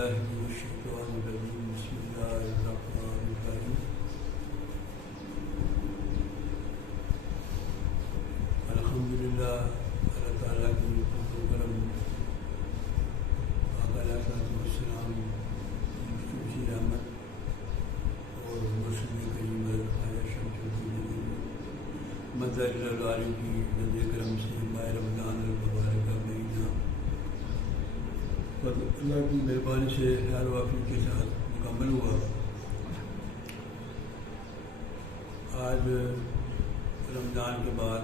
بالله من الشيطان الرجيم بسم الله الرحمن الرحيم الحمد لله اللہ تعالیٰ کی فضل و کرم آقا علیہ السلام کی رحمت اور مرشد کریم خواجہ شمس الدین مظہر العالم کی نظر کرم سے ماہ رمضان المبارک کا مہینہ اور اللہ کی مہربانی سے خیر وافی کے ساتھ مکمل ہوا۔ آج رمضان کے بعد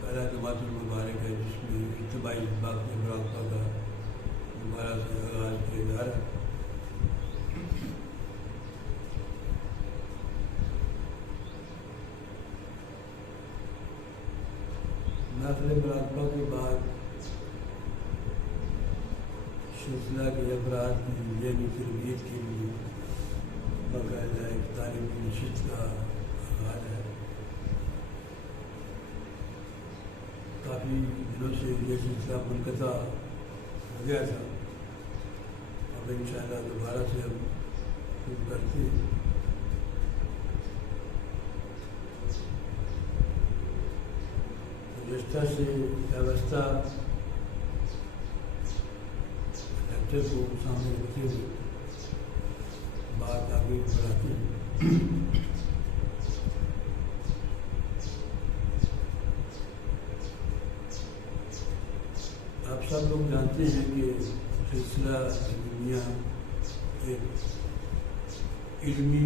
پہلا جماعت المبارک ہے جس میں اجتماعی باقی مراقبہ کا دوبارہ سے آغاز کیا جا رہا ہے۔ نافل مراقبہ کے بعد سلسلہ کے افراد کی ذہنی تربیت کے لیے باقاعدہ ایک تعلیمی نشست کا آغاز ہے۔ کافی دنوں سے یہ سلسلہ منقطع ہو گیا تھا، اب انشاءاللہ دوبارہ سے ہم شروع کرتے ہیں۔ گزشتہ سے وابستہ لیکچر کو سامنے رکھتے ہوئے بات آگے بڑھاتے ہیں۔ آپ سب لوگ جانتے ہیں کہ سلسلہ علمیہ ایک علمی،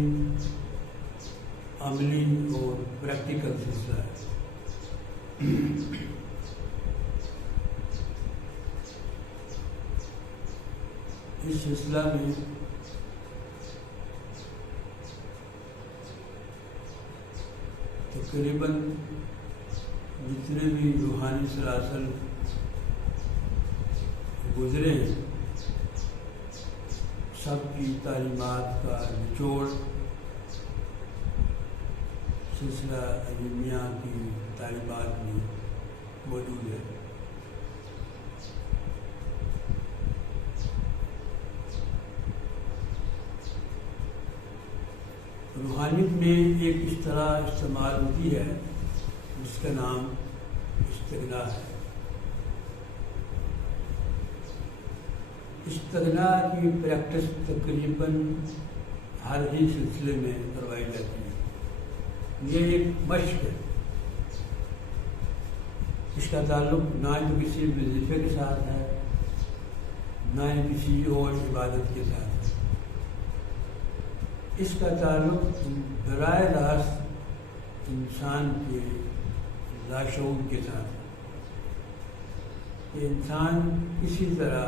عملی اور پریکٹیکل سلسلہ ہے۔ اس سلسلہ میں تقریباً جتنے بھی روحانی سلاسل گزرے ہیں سب کی تعلیمات کا نچوڑ سلسلہ علمیہ کی تعلیمات میں موجود ہے۔ روحانیت میں ایک اصطلاح استعمال ہوتی ہے جس کا نام استغنا ہے۔ استغنا کی پریکٹس تقریباً ہر ہی سلسلے میں کروائی جاتی ہے۔ یہ ایک مشق ہے، اس کا تعلق نہ تو کسی وظیفے کے ساتھ ہے نہ ہی کسی اور عبادت کے ساتھ ہے۔ اس کا تعلق براہ راست انسان کے لاشعور کے ساتھ ہے کہ انسان کسی طرح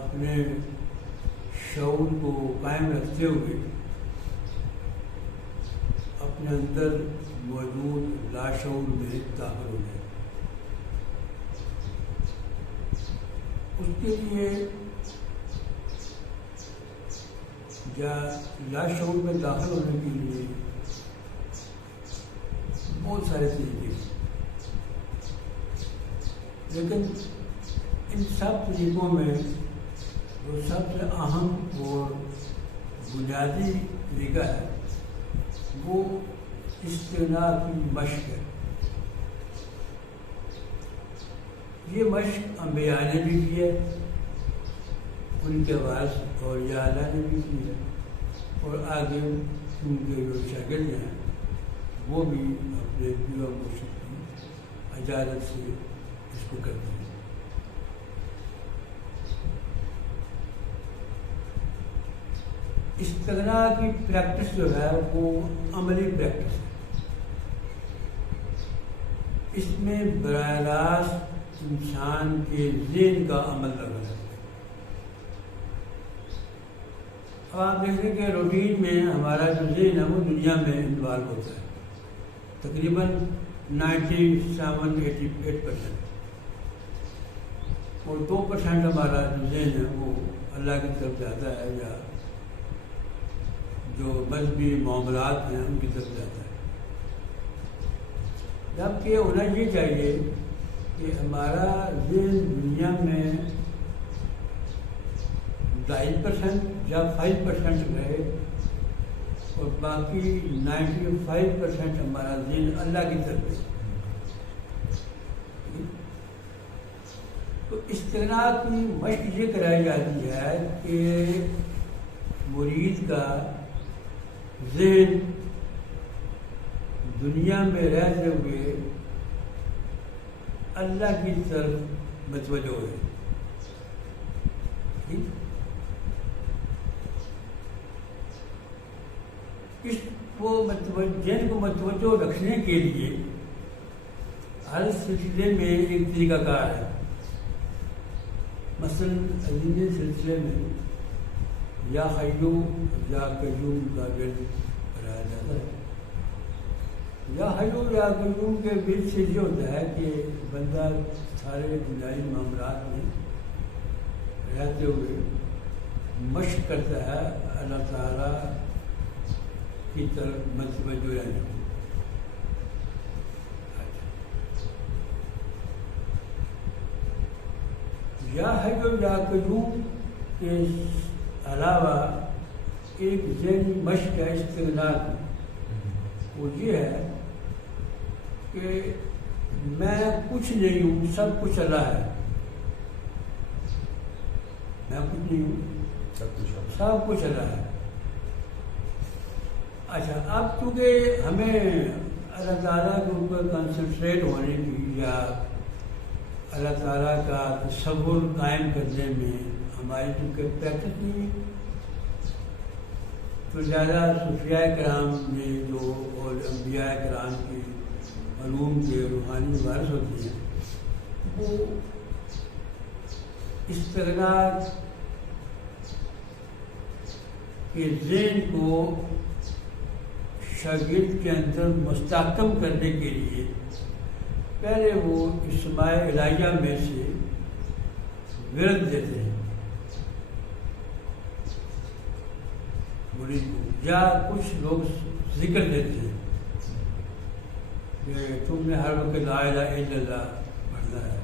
اپنے شعور کو قائم رکھتے ہوئے اپنے اندر موجود لاشعور میں داخل ہو جائے۔ اس کے لیے یا لاشعور میں داخل ہونے کے لیے بہت سارے طریقے ہیں، لیکن ان سب طریقوں میں جو سب سے اہم اور بنیادی طریقہ ہے وہ استغنا کی مشق ہے۔ یہ مشق انبیاء نے بھی کی ہے، ان کے بعد اولیاء اللہ نے بھی کی ہے، اور آگے ان کے جو شاگرد ہیں وہ بھی اپنے پیر و مرشد کی اجازت سے اس کو کرتے ہیں۔ استغنا کی پریکٹس جو ہے وہ عملی پریکٹس ہے۔ اس میں براہ راست انسان کے ذہن کا عمل لگا ہے۔ اب آپ دیکھیں کہ روٹین میں ہمارا جو ذہن ہے وہ دنیا میں انوالو ہوتا ہے، تقریباً 97-88%، اور 2% ہمارا جو ذہن ہے وہ اللہ کی طرف جاتا ہے یا جو مذہبی معاملات ہیں ان کی طرف جاتا ہے۔ جبکہ ہونا یہ چاہیے کہ ہمارا ذہن دنیا میں 2.5% یا 5% رہے اور باقی 95% ہمارا ذہن اللہ کی طرف ہے. تو استغنا کی مشق یہ کرائی جاتی ہے کہ مرید کا ذہن دنیا میں رہتے ہوئے اللہ کی طرف متوجہ ہے. اس کو ذہن کو متوجہ رکھنے کے لیے ہر سلسلے میں ایک طریقہ کار ہے. مثلاً عظیم سلسلے میں یا حیوم یا قیوم کا ورد کرایا جاتا ہے. یا حیوم یا قیوم کے ورد سے یہ ہوتا ہے کہ بندہ سارے دنیائی معاملات میں رہتے ہوئے مشق کرتا ہے اللہ تعالیٰ کی طرف متوجہ رہنے کو. یا حیو یا قیوم کے علاوہ ایک ذہنی مشق ہے استغنا کی. وہ یہ ہے کہ میں کچھ نہیں ہوں، سب کچھ اللہ ہے. میں کچھ نہیں ہوں، سب کچھ اللہ ہے. اچھا، اب چونکہ ہمیں اللہ تعالیٰ کے اوپر کنسنٹریٹ ہونے کی یا اللہ تعالیٰ کا تصور قائم کرنے میں ہماری چونکہ پریکٹس نہیں ہے، تو زیادہ صوفیاء کرام نے جو اور انبیاء کرام کی علوم کے روحانی وارث ہوتے ہیں وہ استغنا کے ذہن کو شاگرد کے اندر مستحکم کرنے کے لیے پہلے وہ اسماء الہیہ میں سے ورد دیتے ہیں مرید کو، یا کچھ لوگ ذکر دیتے ہیں کہ تم نے ہر وقت لا الہ الا اللہ پڑھنا ہے.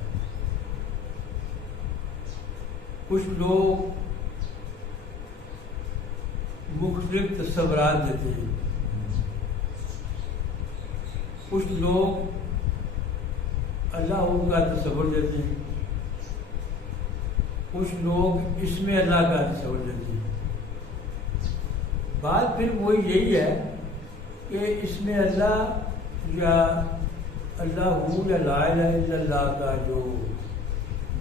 کچھ لوگ مختلف تصورات دیتے ہیں. کچھ لوگ اللہ کا تصور دیتے ہیں. کچھ لوگ اس میں اللہ کا تصور دیتے ہیں. بات پھر وہی یہی ہے کہ اس میں اللہ یا اللہ یا لا الہ الا اللہ کا جو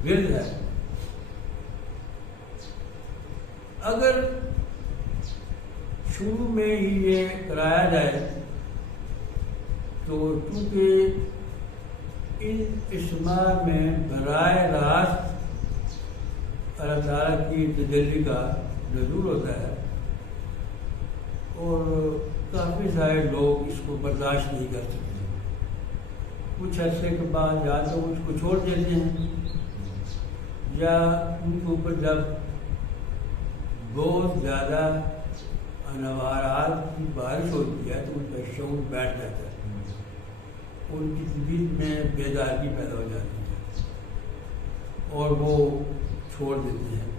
ورد ہے، اگر شروع میں ہی یہ کرایا جائے تو چونکہ ان اسماء میں براہ راست اللہ تعالیٰ کی تجلی کا نزول ہوتا ہے اور کافی سارے لوگ اس کو برداشت نہیں کر سکتے. کچھ عرصے کے بعد یا تو اس کو چھوڑ دیتے ہیں یا ان کے اوپر جب بہت زیادہ انوارات کی بارش ہوتی ہے تو ان کا شعور بیٹھ جاتا ہے، ان کی طبیعت میں بیداری پیدا ہو جاتی ہے اور وہ چھوڑ دیتے ہیں.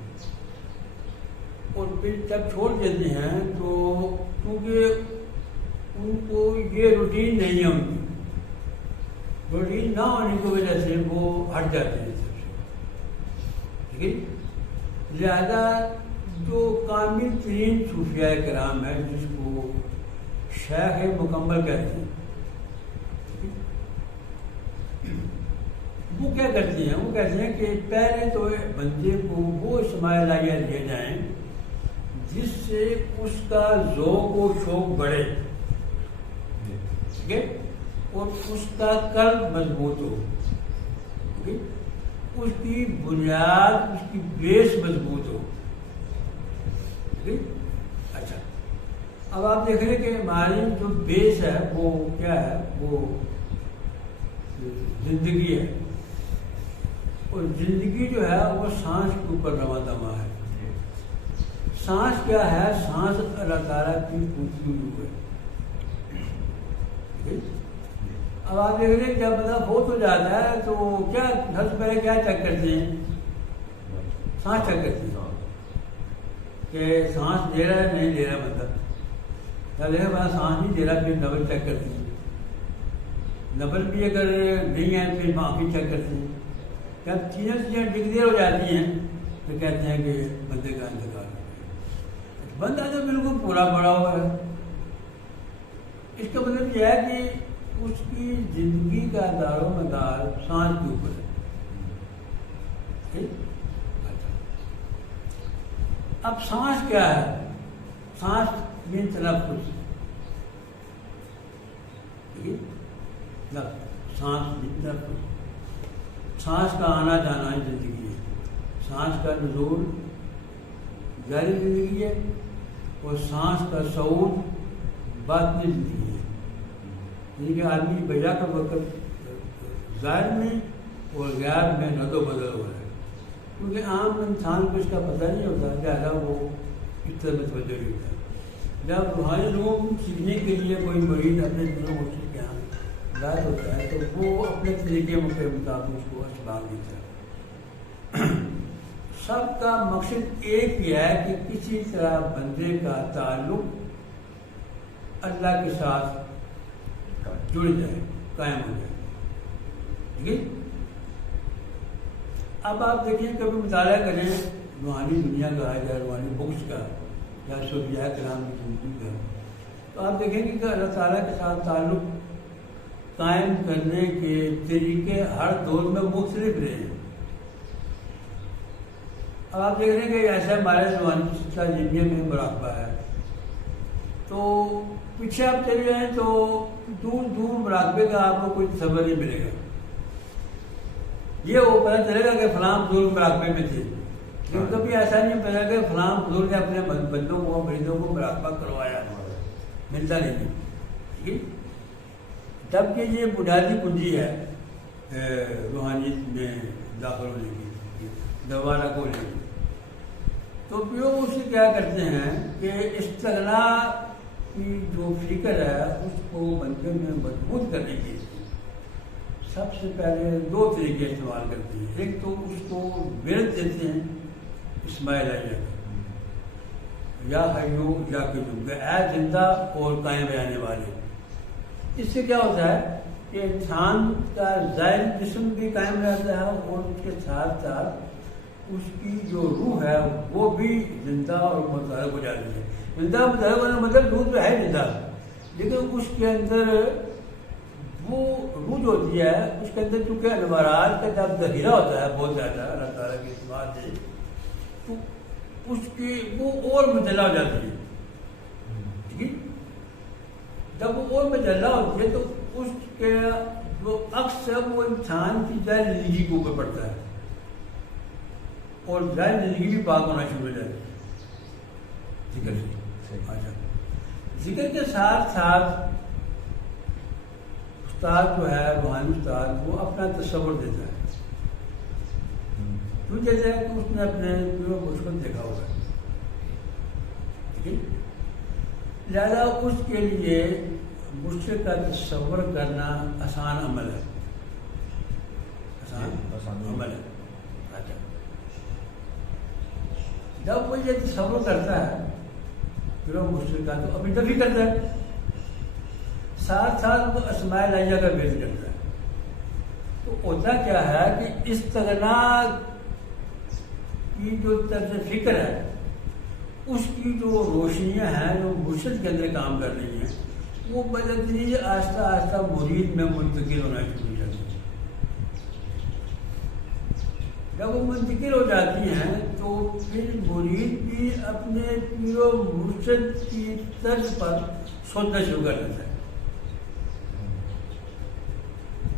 اور پھر جب چھوڑ دیتے ہیں تو کیونکہ ان کو یہ روٹین نہیں ہے، ان کی روٹین نہ ہونے کی وجہ سے وہ ہٹ جاتے ہیں سب سے. ٹھیک ہے، لہٰذا جو کامل ترین صوفیاء کرام ہے جس کو شیخ مکمل کہتے ہیں، وہ کیا کرتے ہیں؟ وہ کہتے ہیں کہ پہلے تو بندے کو وہ اسماء الہیہ دیے جائیں جس سے اس کا ذوق و شوق بڑھے، ٹھیک ہے، اور اس کا قلب مضبوط ہو، اس کی بنیاد، اس کی بیس مضبوط ہو. اچھا، اب آپ دیکھ رہے ہیں کہ ہماری جو بیس ہے وہ کیا ہے؟ وہ زندگی ہے، اور زندگی جو ہے وہ سانس کے اوپر رواں دواں ہے. سانس کیا ہے؟ سانس اللہ تعالیٰ کی پوچھی ہوئی ہے. اب آپ دیکھ رہے ہیں جب بندہ فوت ہو جاتا ہے تو کیا سب سے پہلے کیا چیک کرتے ہیں؟ سانس چیک کرتے ہیں. کہ سانس لے رہا ہے نہیں لے رہا بندہ، یا لے رہا سانس نہیں لے رہا، پھر نبل چیک کرتی ہیں، نبل بھی اگر نہیں ہے پھر آنکھیں چیک کرتی ہیں، جب چیزیں ڈکلیئر ہو جاتی ہیں تو کہتے ہیں کہ بندے کا انتقال ہو گیا۔ بندہ تو بالکل پورا پڑا ہوا ہے، اس کا مطلب یہ ہے کہ اس کی زندگی کا دار و مدار سانس کے اوپر ہے۔ اب سانس کیا ہے؟ سانس بن تنفس، سانس بن تنفس، سانس کا آنا جانا ہی زندگی ہے، سانس کا نزول ظاہری زندگی ہے، اور سانس کا صعود باطنی زندگی ہے، یعنی کہ آدمی بجا کا وقت ظاہر میں اور غیب میں رد و بدل ہو رہا ہے، کیونکہ عام انسان کو اس کا پتہ نہیں ہوتا، لہٰذا وہ اس طرح میں توجہ نہیں ہوتا۔ جب روحانی لوگ سیکھنے کے لیے کوئی مرید اپنے دونوں مرشد کے یہاں ظاہر ہوتا ہے تو وہ اپنے طریقے کے مطابق اس کو اسباب دیتا ہے۔ سب کا مقصد ایک ہی ہے کہ کسی طرح بندے کا تعلق اللہ کے ساتھ جڑ جائے، قائم ہو جائے، ٹھیک ہے؟ اب آپ دیکھیں کبھی مطالعہ کریں روحانی دنیا کا یا روحانی بکس کا یا صوفیاء کرام کی زندگی کا، تو آپ دیکھیں گے کہ اللہ تعالیٰ کے ساتھ تعلق قائم کرنے کے طریقے ہر دور میں مختلف رہے ہیں۔ اب آپ دیکھ رہے ہیں کہ ایسا ہمارے روحانی سلسلہ جنیہ میں مراقبہ ہے، تو پیچھے آپ چلے جائیں تو دور دور مراقبے کا آپ کو کوئی تصور نہیں ملے گا، یہ وہ پتہ چلے گا کہ فلاں بزرگ مراقبے میں تھے، لیکن کبھی ایسا نہیں پتا کہ فلاں بزرگ نے اپنے بندوں کو مریضوں کو مراقبہ کروایا، ملتا نہیں، ٹھیک ہے؟ جبکہ یہ بنیادی کنجی ہے روحانیت میں داخل ہونے کی، دوبارہ کو لے کی۔ تو پھر اس سے کیا کرتے ہیں کہ استغنا کی جو فکر ہے اس کو بندے میں مضبوط کرنے کے لیے سب سے پہلے دو طریقے استعمال کرتے ہیں۔ ایک تو اس کو ورد دیتے ہیں اسماعیلیہ یا حیو یا قیوم، اے زندہ اور قائم رہنے والے۔ اس سے کیا ہوتا ہے کہ انسان کا ظاہری جسم بھی قائم رہتا ہے اور اس کے ساتھ ساتھ اس کی جو روح ہے وہ بھی زندہ اور متحرک ہو جاتی ہے۔ زندہ متحرک ہونے کا مطلب روح تو ہے زندہ، لیکن اس کے اندر وہ روح جو ہوتی ہے اس کے اندر چونکہ انوارات کا جب ذخیرہ ہوتا ہے بہت زیادہ اللہ تعالیٰ کے اعتبار سے، تو اس کی وہ اور مجلہ ہو جاتی ہے، ٹھیک ہے؟ جب وہ اور مجلہ ہوتی ہے تو اس کے جو عکس ہے وہ انسان کی ظاہری زندگی کے اوپر پڑتا ہے، اور ظاہری زندگی بھی پاک ہونا شروع ہو جاتی ہے ذکر سے۔ اچھا، ذکر کے ساتھ ساتھ استاد جو ہے روحانی استاد وہ اپنا تصور دیتا ہے، کیوں دیتا ہے کہ اس نے اپنے پیروں کو مشکل دیکھا ہوگا، ٹھیک ہے؟ لہٰذا اس کے لیے مشکل کا تصور کرنا آسان عمل ہے، آسان عمل ہے۔ اچھا، جب وہ یہ تصور کرتا ہے پیروں مشکل کا تو ابھی تبھی کرتا ہے، ساتھ ساتھ وہ اسماء الہیہ کا ورد کرتا ہے۔ تو ہوتا کیا ہے کہ استغنا کی جو طرز فکر ہے اس کی جو روشنیاں ہیں جو مرشد کے اندر کام کر رہی ہیں وہ بدتدریج آہستہ آہستہ مرید میں منتقل ہونا شروع ہو جاتی ہے۔ جب وہ منتقل ہو جاتی ہیں تو پھر مرید بھی اپنے پیر و مرشد کی طرز پر سوچنا شروع کر دیتا ہے،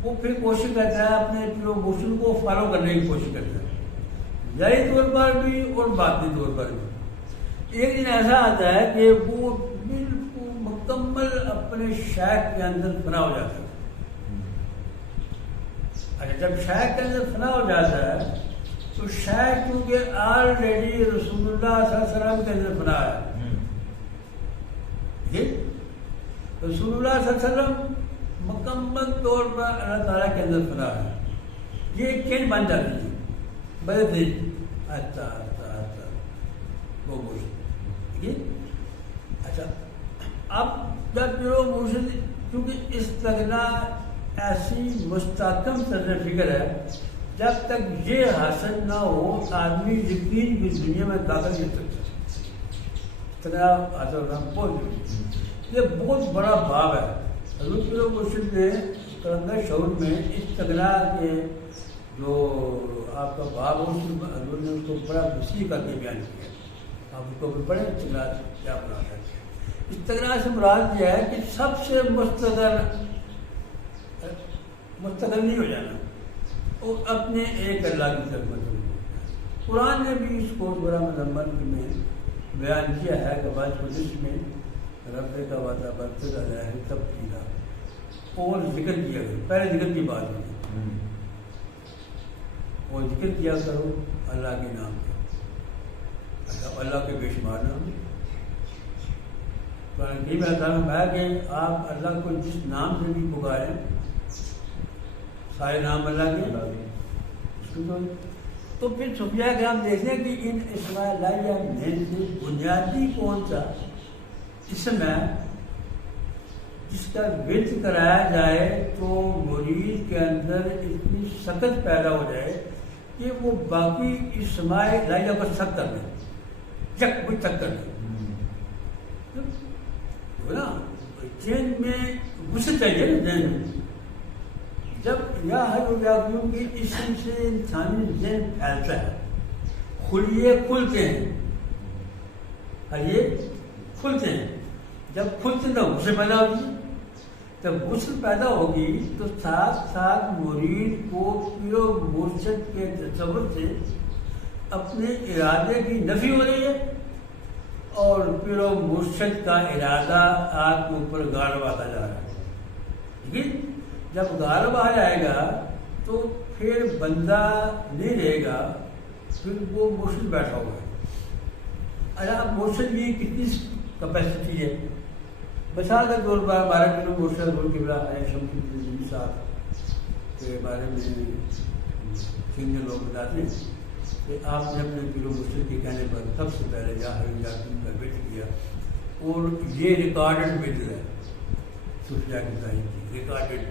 وہ پھر کوشش کرتا ہے اپنے پیر و مرشد کو فالو کرنے کی کوشش کرتا ہے، ظاہری طور پر بھی اور باطنی طور پر بھی۔ ایک دن ایسا آتا ہے کہ وہ بالکل مکمل اپنے شیخ کے اندر فنا ہو جاتا ہے۔ اچھا، جب شیخ کے اندر فنا ہو جاتا ہے تو شیخ کیونکہ آلریڈی رسول اللہ صلی اللہ علیہ وسلم کے اندر فنا ہے، رسول اللہ صلی اللہ علیہ وسلم مکمل طور پر اللہ تعالیٰ کے اندر فنا ہے، یہ کیوں بن جاتی ہے بدل دے آتا وہ ٹھیک ہے. اچھا اب جب جو مرشد کیونکہ استغنا ایسی مستحکم طرز فکر ہے جب تک یہ حاصل نہ ہو آدمی یقین کی دنیا میں داخل نہیں کر سکتا. استغنا حاصل ہونا بہت ضروری. یہ بہت بڑا باب ہے. حضور پیر و مرشد نے قلندر شعور میں استغنا کے جو آپ کا باب ہو حضور نے اس کو بڑا وسیع کر کے بیان کیا. آپ اس کو پڑھیں استغنا کیا مراد ہے. استغنا سے مراد یہ ہے کہ سب سے مستقل نہیں ہو جانا اور اپنے ایک اللہ کی طرف متوجہ. قرآن نے بھی اس کو بڑا مذمت میں بیان کیا ہے کہ بعض قدس میں رب کا وعدہ برتر علیہ تب کیا اور ذکر کیا گیا. پہلے ذکر کی بات ہوئی اور ذکر کیا کرو اللہ کے نام کا. اللہ کے بے شمار نام قرآن میں فرمایا کہ آپ اللہ کو جس نام سے بھی پکاریں سارے نام اللہ کے. تو پھر صوفیہ کرام دیکھتے ہیں کہ ان اسماء اللہ میں سے بنیادی کون سا اسم ہے جس کا ورد کرایا جائے تو مرید کے اندر اتنی سخت پیدا ہو جائے کہ وہ باقی اسماء اللہ کو سخت کر دیں, چک کو چک کر دیں. ذہن میں غصہ چاہیے نا ذہن میں. جب یا حی یا قیوم کے اسم سے انسانی ذہن پھیلتا ہے, خلیے کھلتے ہیں, خلیے کھلتے ہیں. جب کھلتے تو غصے پیدا ہوگی. جب غسل پیدا ہوگی تو ساتھ ساتھ مرید کو پیر و مرشد کے تصور سے اپنے ارادے کی نفی ہو رہی ہے اور پیر و مرشد کا ارادہ آپ کے اوپر غالب آتا جا رہا ہے. ٹھیک ہے. جب غالب آ جائے گا تو پھر بندہ نہیں رہے گا, پھر وہ مرشد بیٹھا ہوا ہے. اب مرشد کی کتنی کیپیسٹی ہے. مثال کے طور پر ہمارے جو مرشد قبلہ ہے شمس الدین صاحب کے بارے میں سینئر لوگ بتاتے ہیں کہ آپ نے اپنے پیر و مرشد کے کہنے پر سب سے پہلے یا حی یا قیوم کا بیٹ کیا اور یہ ریکارڈڈ بیٹ ہے صوفیہ کی تاریخ کی ریکارڈڈ.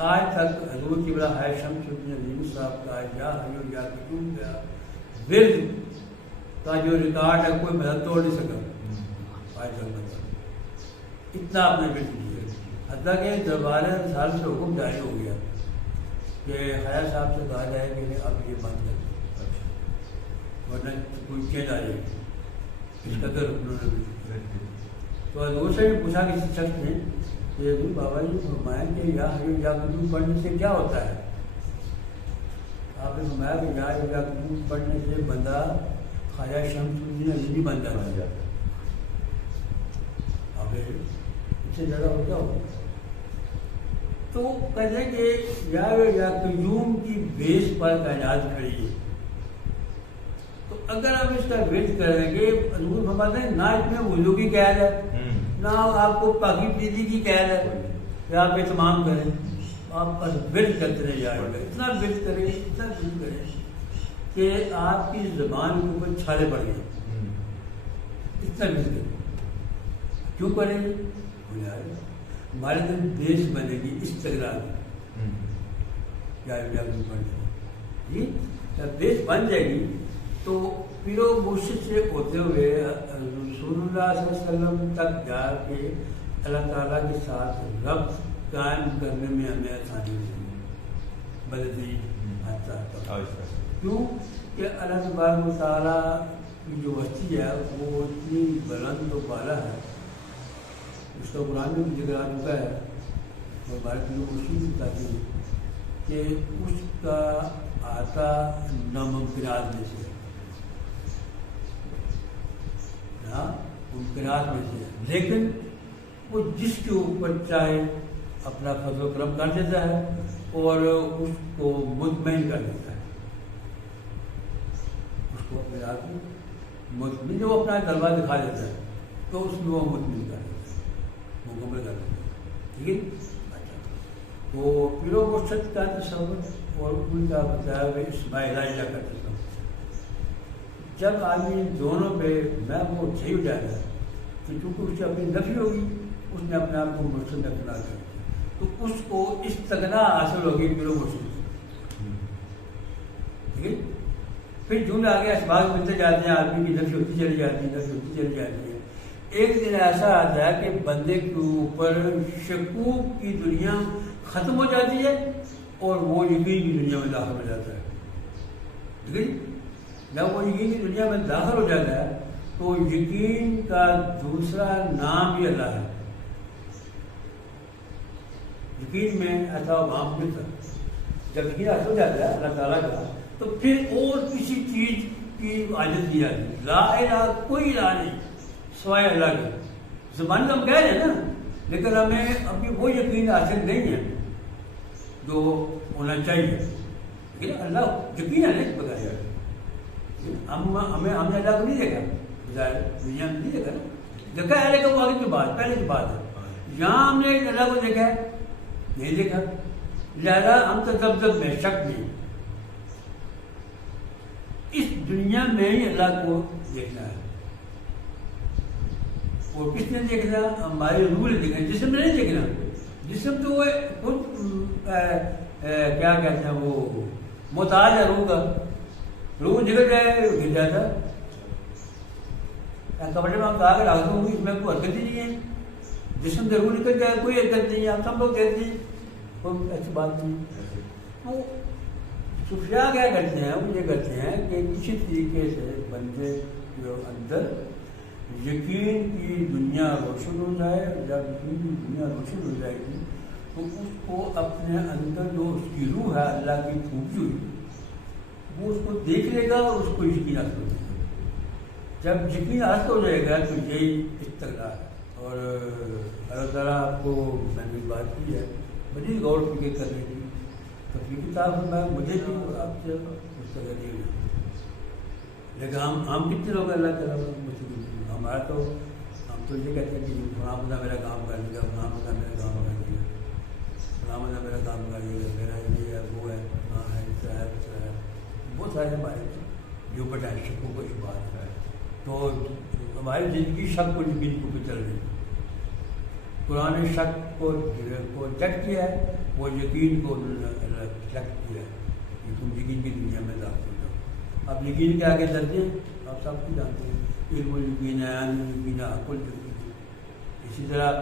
آج تک حضور قبلہ ہے شمس الدین صاحب کا یا حی یا قیوم کا ورد کا جو ریکارڈ ہے کوئی مدد توڑ نہیں سکا آج تک. مطلب اتنا آپ نے بیٹ کیا. حتیٰ کہ دربار رسالہ سے حکم جاری ہو گیا کہ خواجہ صاحب سے کہا جائے کہ اب یہ بند کر ورنہ کوئی چینج آ جائے گی. اس قدر انہوں نے. تو حضور سے بھی پوچھا کسی شخص نے کہ حضور بابا جی فرمائیں کہ یا حی یا قیوم پڑھنے سے کیا ہوتا ہے. آپ نے فرمایا کہ یا حی یا قیوم پڑھنے سے بندہ خواجہ شمس الدین اجلی بن جاتا ہے. اب اس سے زیادہ ہو کیا ہوگا. تو کہتے ہیں کہ یا قیوم کی بیس پر کائنات کھڑی ہے. تو اگر آپ اس کا ورد کریں گے حضور فرماتے ہیں نہ اس میں وضو کی قید ہے نہ آپ کو پاکی پیدی کی قید ہے کہ آپ اہتمام کریں. آپ بس ورد کرتے رہ جائیں گے. اتنا ورد کریں اتنا ورد کریں کہ آپ کی زبان کے اوپر چھالے پڑ گئے. اتنا ورد کریں. کیوں کریں گے ہمارے دن بیس بنے گی استغنا کی یا پڑھنے. جب بیس بن جائے گی تو پیر و مرشد سے ہوتے ہوئے رسول اللہ صلی اللہ علیہ وسلم تک جا کے اللہ تعالیٰ کے ساتھ ربط قائم کرنے میں ہمیں آسانی ہوئی بدلی آتا. کیوں کہ اللہ تبارک و تعالیٰ کی جو ہستی ہے وہ اتنی بلند و بالا ہے. اس کا قرآن میں بھی ذکر آ چکا ہے اور بھارت میں اسی بھی بتاتی ہے کہ اس کا آتا ناممکنات میں سے ممکنات میں سے, لیکن وہ جس کے اوپر چاہے اپنا فضل و کرم کر دیتا ہے اور اس کو مطمئن کر دیتا ہے. اس کو اپنے آپ میں مطمئن جو اپنا جلوہ دکھا دیتا ہے تو اس میں وہ مطمئن کر دیتا ہے, مکمل کر دیتا ہے. ٹھیک ہے. تو پیر و مرشد کا تصور اور ان کا بتایا ہوئے اسماء الہیہ کا تصور جب آدمی دونوں پہ میں وہ صحیح ہو جائے گا تو چونکہ اس سے اپنی نفی ہوگی، اس نے اپنے آپ کو مجھ سے نفی کر تو اس کو استغنا حاصل ہوگی میرے مرشد سے، ٹھیک ہے؟ پھر جن آگے اسباب ملتے جاتے ہیں، آدمی کی نفی ہوتی چلی جاتی ہے، نفی ہوتی چلی جاتی ہے. ایک دن ایسا آتا ہے کہ بندے کے اوپر شکوک کی دنیا ختم ہو جاتی ہے اور وہ یقین کی دنیا میں داخل ہو جاتا ہے. ٹھیک ہے؟ جب وہ یقین کی دنیا میں داخل ہو جاتا ہے تو یقین کا دوسرا نام ہی اللہ ہے. یقین میں ایسا وہاں ملتا جب یقین حاصل ہو جاتا ہے اللہ تعالیٰ کا تو پھر اور کسی چیز کی عادت کی جاتی ہے. لا الہ، کوئی الہ نہیں سوائے اللہ کے. زبان تو ہم کہہ رہے ہیں نا، لیکن ہمیں ابھی وہ یقین حاصل نہیں ہے جو ہونا چاہیے. لیکن اللہ یقین ہے نہیں بتایا، ہمیں ہم نے اللہ کو نہیں دیکھا، بظاہر دنیا میں نہیں دیکھا نا، دیکھا ہے لیکن وہ آگے کی بات، پہلے کی بات ہے. یہاں ہم نے اللہ کو دیکھا ہے نہیں دیکھا، لہذا ہم تو ذب میں شک نہیں. اس دنیا میں ہی اللہ کو دیکھنا ہے. اور کس نے دیکھنا؟ ہمارے روح نے دیکھنا، جسم نے نہیں دیکھنا. جسم تو وہ خود کیا کہتے ہیں، وہ محتاج ہے روح کا. روح نکل جائے گر جاتا. کپڑے میں ہم کہا کر رکھ دوں گی، اس میں کوئی حرکت ہی نہیں ہے. جسم سے روح نکل جائے کوئی حرکت نہیں ہے. آپ سب لوگ دیکھتے ہیں، کوئی ایسی بات نہیں. تو صوفیاء کیا کرتے ہیں؟ وہ یہ کرتے ہیں کہ کسی طریقے سے بندے جو اندر یقین کی دنیا روشن ہو جائے. جب یقین کی دنیا روشن ہو جائے گی تو اس کو اپنے اندر جو اس کی روح ہے اللہ کی پھونکی ہوئی وہ اس کو دیکھ لے گا اور اس کو یقین حاصل ہو جائے گا. جب یقین حاصل ہو جائے گا تو یہی استغنا ہے. اور اللہ تعالیٰ آپ کو میں نے بات کی ہے بڑی غور فکر کرنے کی تفریح کتاب میں مجھے بھی آپ سے مستقل نہیں ہوئی. لیکن ہم کتنے لوگ اللہ تعالیٰ مستقل ہمارا تو ہم تو یہ کہتے ہیں کہ فلاں بندہ میرا کام کر دے گا، فلاں بندہ میرا کام کر دے گا، فلاں بندہ میرا کام کر دے گا، میرا یہ ہے وہ ہے ہاں ہے اس طرح ہے اس طرح ہے. بہت سارے ہمارے جو بڑا شکوں کو شبہات ہے. تو ہماری زندگی شک کو یقین کو پہ چل رہی ہے. قرآن نے شک کو چیک کیا ہے، وہ یقین کو چیک کیا ہے کہ تم یقین کی دنیا میں داخل ہو جاؤ. اب یقین کے آگے چلتے ہیں، آپ سب کو جانتے ہیں علم الیقین ہے، علم الیقین ہے، عقل یقین. اسی طرح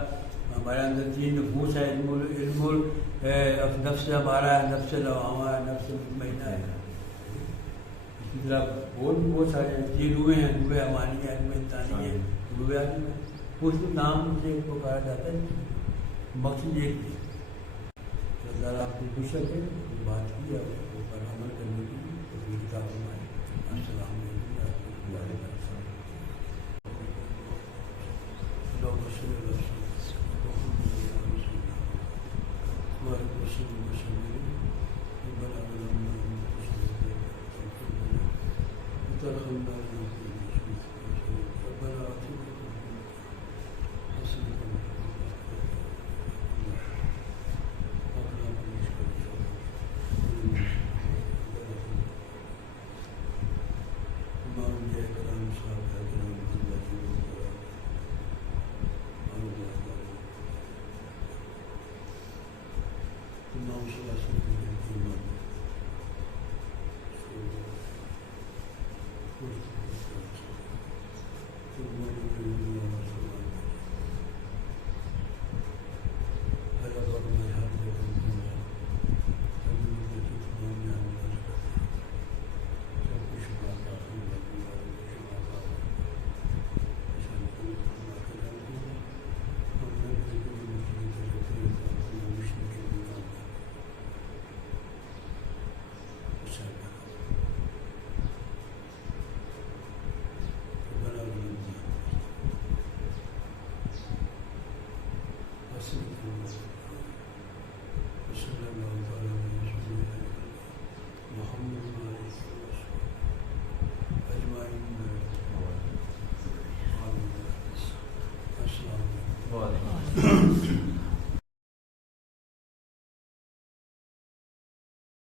ہمارے اندر تین نفوس ہے، علم نفس ہمارا ہے، نفس لوامہ ہے، نفس مطمئنہ ہے. اسی طرح اور بھی بہت سارے تین روحیں ہیں، روح امانی ہے، روح انسانی ہے، روح عالم ہے. اس نام سے کو کہا جاتا ہے. مقصد ایک ہے اللہ تعالیٰ آپ کو خوش رکھے. بات کی ہے اس کے اوپر عمل کرنے کی تو کتاب میں. السلام علیکم ورحمۃ اللہ وبرکاتہ. Thank you.